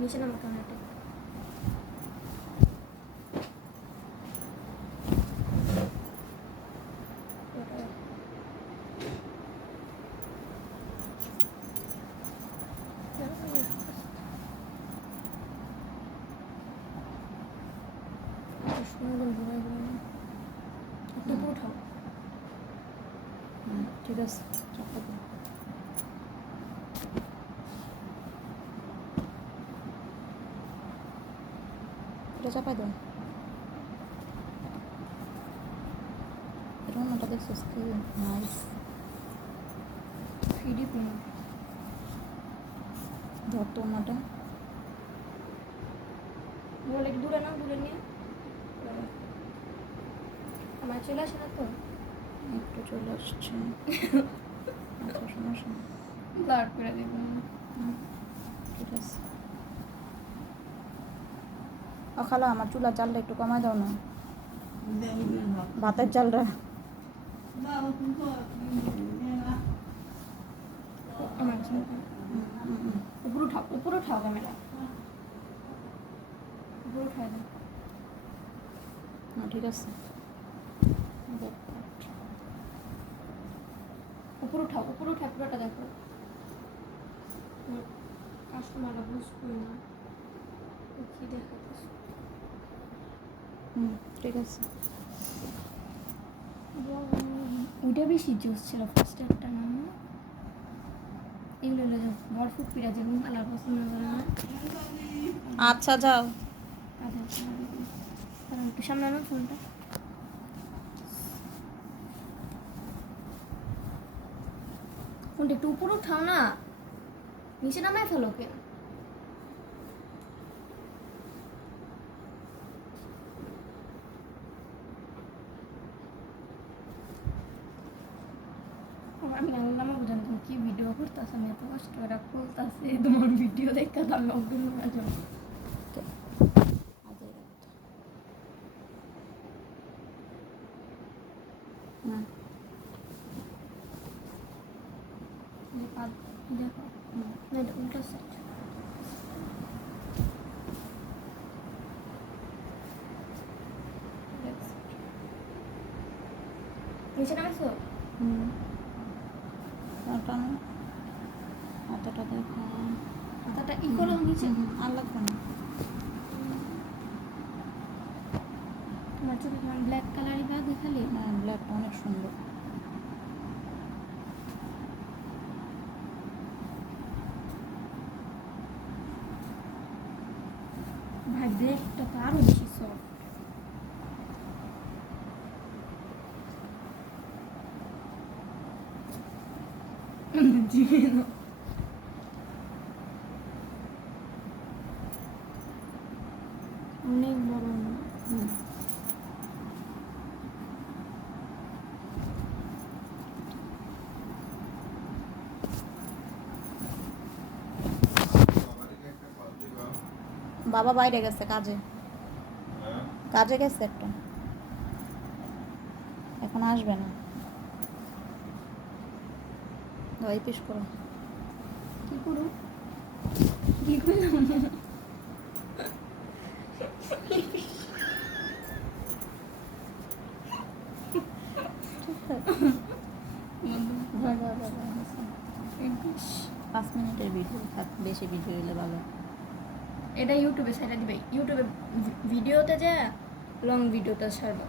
নিচে নামা ক্যামেরাটা একটু উঠাও। ঠিক আছে, চাপা দাও। এটা চাপা দাও। এটা অন্যটা দেখছিস কি নাইস। ফিডি পেন ধর তো অন্যটা। বলে একটু দূরে না, দূরে নিয়ে আমার চলে আসে না তো, একটু চলে আসছে। আচ্ছা, সমস্যা নেই। ব্লার করে দেব। ঠিক আছে। ও খালা, আমার চুলার চালটা একটু কমায় দাও না, ভাতের চালটা। আমার উপরে উঠাও, উপরে উঠাও ক্যামেরা, উপরে উঠাই দাও। ঠিক আছে। উপরে উঠাও, উপরে উঠা পুরোটা দেখো। কাস্টমাররা বুঝবে না কি দেখাচ্ছিস। ঠিক আছে। ওইটা বেশি জোস ছিল ফার্স্ট একটা না, এগুলো হলো যে বরফুট পিড়া যেগুলো কালার পছন্দ করে না। আচ্ছা, যাও। কারণ একটু সামনে আনো ফোনটা। ফোনটা একটু উপরে উঠাও না, নিচে নামায় ফেলো কেন? আমি আল্লাহ বুঝান তুমি কি ভিডিও করতেছ, আমি এত কষ্ট করে খুলতেছি তোমার ভিডিও দেখতে, তো আমি অজ্ঞান হয়ে যাবো। দেখো এটা উল্টো সাইড। নিচে নামাইছো? হাতাটা দেখো। হাতাটা ই করো নিচে। আর লাগবে না। তোমার চোখে তোমার ব্ল্যাক কালারই ব্যাগ খালি। হ্যাঁ, ব্ল্যাকটা অনেক সুন্দর। ভাই ব্ল্যাকটা তো আরো বেশি সফট। অনেক বড়। বাবা বাইরে গেছে কাজে, কাজে গেছে একটা, এখন আসবে না। ওই পিস করো। কি করো, কি করলাম? ভালো, 5 মিনিটের ভিডিও থাক, বেশি ভিডিও হলে ভালো। এটা ইউটিউবে ছেড়ে দিবে, ইউটিউবে ভিডিওতে যা লং ভিডিওটা ছাড়বে।